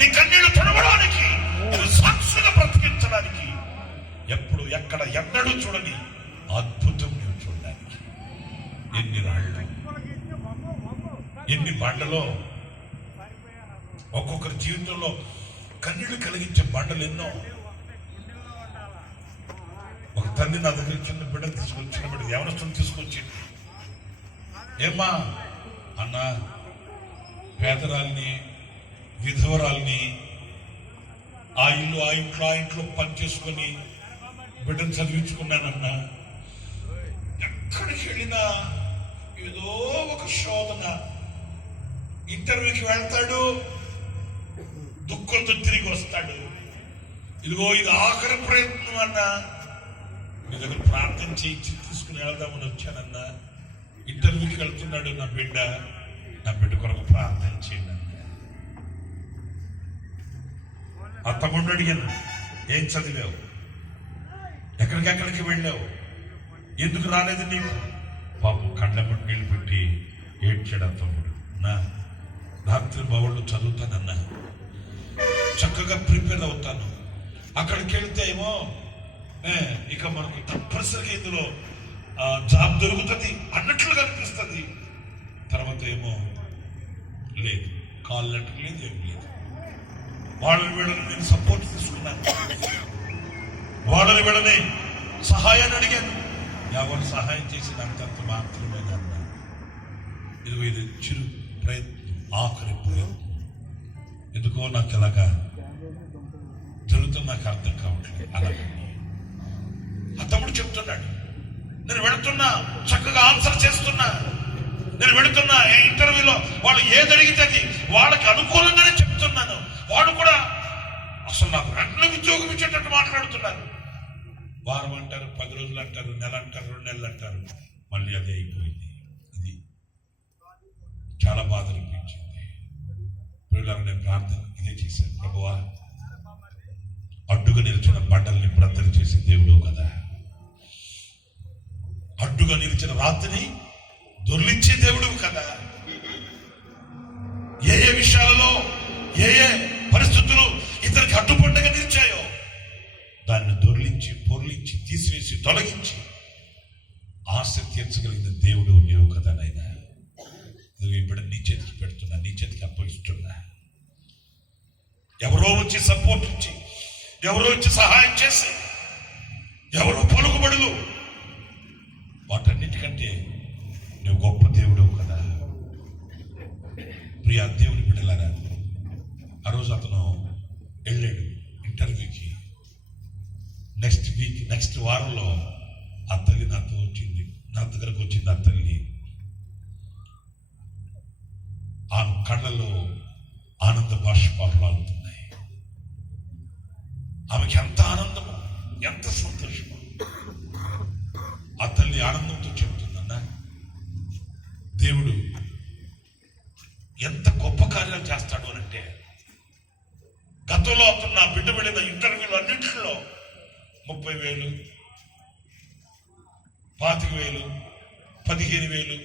నీ కన్నీళ్లు తొడవడానికి, సాక్షిగా బ్రతికించడానికి, ఎప్పుడు ఎక్కడ ఎన్నడూ చూడని అద్భుతం నువ్వు చూడడానికి. ఎన్ని రాళ్ళు, ఎన్ని బండలో, ఒక్కొక్కరి జీవితంలో కన్నీళ్లు కలిగించే బండలు ఎన్నో. ఒక తల్లి నా దగ్గర చిన్న బిడ్డ తీసుకొచ్చిన బిడ్డ యవనస్తులు తీసుకొచ్చింది. ఏమ్మా అన్న, పేదరాల్ని, విధవరాల్ని, ఆ ఇంట్లో పని చేసుకొని బిడ్డను చదివించుకున్నానన్నా. ఎక్కడికి వెళ్ళినా ఏదో ఒక శోధన. ఇంటర్వ్యూకి వెళ్తాడు, దుఃఖంతో తిరిగి వస్తాడు. ఇదిగో ఇది ఆఖరి ప్రయత్నం అన్నా, మీ దగ్గర ప్రార్థన చేయించి తీసుకుని వెళ్దామని వచ్చానన్నా. ఇంటర్వ్యూకి వెళ్తున్నాడు నా బిడ్డ కొరకు ప్రార్థన చేయండి అన్న. ఆ తమ్ముడు అడిగాను, ఏం చదివావు, ఎక్కడికి వెళ్ళావు, ఎందుకు రాలేదు నీకు? పాపం కళ్ళెమ్మటి నీళ్ళు పెట్టి ఏడ్చాడు ఆ తమ్ముడు. నా రాత్రి బావుళ్ళు చదువుతానన్నా, చక్కగా ప్రిపేర్ అవుతాను. అక్కడికి వెళ్తే ఏమో ఇక మనకు తప్పనిసరిగా ఇందులో జాబ్ దొరుకుతుంది అన్నట్లుగా అనిపిస్తుంది. తర్వాత ఏమో లేదు, కాల్ లెటర్ లేదు, ఏం లేదు. వాళ్ళని వీళ్ళని నేను సపోర్ట్ తీసుకున్నాను, వాళ్ళని వీళ్ళని సహాయాన్ని అడిగాను. ఎవరు సహాయం చేసినంత మాత్రమే అన్నా. ఇదిగో ఇది చిరు ప్రయత్నం, ఆఖరి ప్రయత్నం. ఎందుకో నాకు ఇలాగా జరుగుతుంది, నాకు అర్థం కావట్లేదు. అలాగే ఆ తమ్ముడు చెప్తున్నాడు, నేను వెళుతున్నా, చక్కగా ఆన్సర్ చేస్తున్నా, నేను వెళుతున్నా ఇంటర్వ్యూలో వాళ్ళు ఏది అడిగితే అది వాళ్ళకి అనుకూలంగానే చెప్తున్నాను. వాడు కూడా అసలు నాకు వెంటనే ఉద్యోగం ఇచ్చేటట్టు మాట్లాడుతున్నారు. వారం అంటారు, 10 రోజులు అంటారు, నెల అంటారు, 2 నెలలు అంటారు, మళ్ళీ అదే అయిపోయింది. ఇది చాలా బాధ అనిపించింది. పిల్లలు నేను ప్రార్థన ఇదే చేశాను, ప్రభువా అడ్డుగా నిలిచిన బండల్ని బ్రద్దలు చేసే దేవుడు కదా, అడ్డుగా నిలిచిన రాత్రిని దొర్లించే దేవుడు కదా. ఏ ఏ విషయాలలో, ఏ ఏ పరిస్థితులు ఇతనికి అడ్డుపండగా నిలిచాయో దాన్ని దొర్లించి, పొర్లించి, తీసివేసి, తొలగించి ఆశ తీర్చగలిగిన దేవుడు నీవు కదా నాయనా. నువ్వు ఇప్పుడు నీ చేతికి పెడుతున్నా, నీ చేతికి అప్పగిస్తున్నా. ఎవరో వచ్చి సపోర్ట్ ఇచ్చి, ఎవరో వచ్చి సహాయం చేసి, ఎవరో పలుకుబడులు, వాటన్నిటికంటే నువ్వు గొప్ప దేవుడు కదా. ప్రియ దేవుని బిడ్డలారా, ఆ రోజు అతను వెళ్ళాడు ఇంటర్వ్యూకి. నెక్స్ట్ వారంలో ఆ తల్లి నాతో వచ్చింది, నా దగ్గరకు వచ్చింది. ఆ తల్లి ఆ కళ్ళలో ఆనంద బాష్పాలు లాగుతున్నాయి. ఆమెకి ఎంత ఆనందము, ఎంత సంతోషము. ఆ తల్లి ఆనందంతో చెబుతుందన్నా, దేవుడు ఎంత గొప్ప కార్యాలు చేస్తాడు అనంటే, గతంలో అతను నా బిడ్డ వెళ్ళిన ఇంటర్వ్యూలు అన్నింటిలో 30,000, 25,000, 15,000.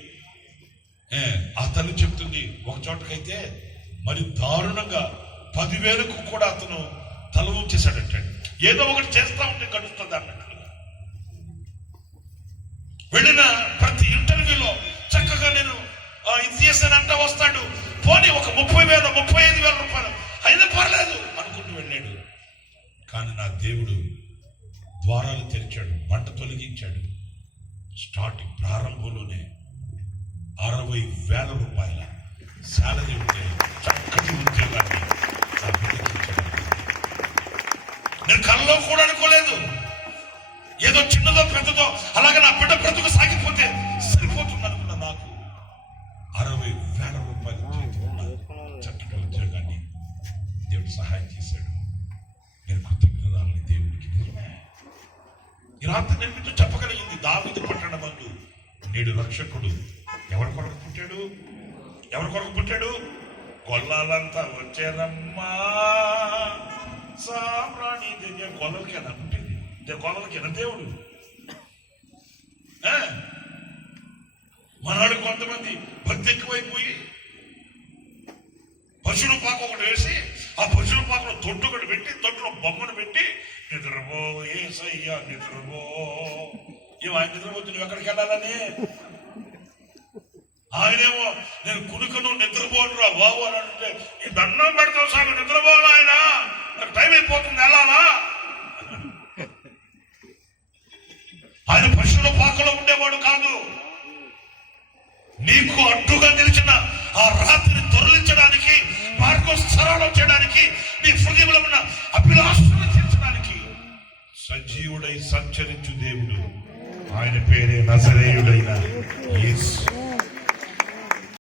ఆ తల్లి చెప్తుంది, ఒక చోటకైతే మరి దారుణంగా 10,000కు కూడా అతను తల ఉంచేశాడంటాడు. ఏదో ఒకటి చేస్తా ఉంటే గడుస్తుంది అన్నట్లుగా. వెళ్ళిన ప్రతి ఇంటర్వ్యూలో చక్కగా నేను ఇది చేశానంట వస్తాడు. పోనీ ఒక 30,000, 35,000 రూపాయలు అయినా పర్లేదు అనుకుంటూ వెళ్ళాడు. కానీ నా దేవుడు ద్వారాలు తెరిచాడు, మంట తొలగించాడు. స్టార్టింగ్ ప్రారంభంలోనే 60,000 రూపాయల శాలరీ ఉంటే చక్కటి ఉద్యోగాన్ని నా బిడ్డకి ఇచ్చాడు. నేను కళ్ళలో కూడా అనుకోలేదు. ఏదో చిన్నదో పెద్దదో అలాగే నా బిడ్డ బ్రతుకు సాగిపోతే సరిపోతుంది అనుకున్నా. నాకు 60,000 రూపాయలు చక్కటి ఉద్యోగాన్ని దేవుడు సహాయం చేశాడు. నేను కృతజ్ఞతలని దేవుడికి. ఈ రాత్రి నేను మీతో చెప్పగలిగింది, దావీదు పట్టణమందు నేడు రక్షకుడు ఎవరి కొరకు పుట్టాడు? ఎవరి కొరకు పుట్టాడు? గొల్లాలంతా వచ్చేనమ్మా సామ్రాణి దగ్గర గొల్లలకేనా పుట్టింది? గొల్లలకేనా దేవుడు? మనాడు కొంతమంది భక్తి ఎక్కువైపోయి పశువుల పాక ఒకటి వేసి ఆ పశువుల పాకలో తొట్టుకొని పెట్టి తొట్టులో బొమ్మను పెట్టి నిద్రపో యేసయ్యా నిద్రపో. ఆయన నిద్రపోతు నువ్వు ఎక్కడికి వెళ్ళాలని? ఆయనేమో నేను కునుకను నిద్రపోనురా బాబు అని అంటే ఈ దండం పెడతావు సాగు నిద్రపోవాలి ఆయన, నాకు టైం అయిపోతుంది వెళ్ళాలా? ఆయన పశువుల పాకలో ఉండేవాడు కాదు. నీకు అడ్డుగా నిలిచిన ఆ రాత్రిని తొలగించడానికి, మార్గం సరళం చేయడానికి, నీ హృదయంలో ఉన్న అభిలాషను తీర్చడానికి సజీవుడై సంచరించు దేవుడు. ఆయన పేరే నజరేయుడైన యేసు.